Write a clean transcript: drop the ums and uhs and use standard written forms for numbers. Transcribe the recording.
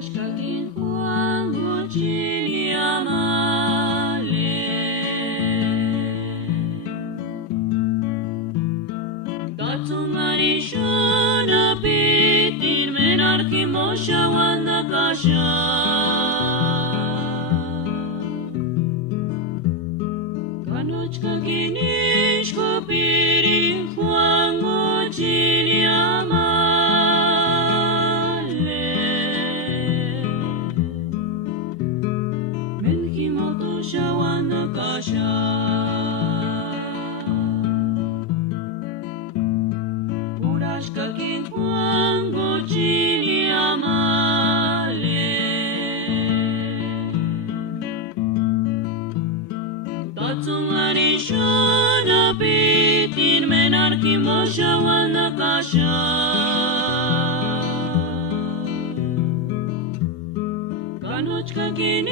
Ashkakin Juan Gochini Amale Katsumari Shona Pitin Menarki Mosha Wanda Kasha Kanochka Kinishko Piri Juan Gochini Amale Melkimoto Shawanda Kasha Urashkakin Juan Gochini Amale Tatsumari Shona Pitin Menarki Mosha Wanda Kasha Kanochka Kini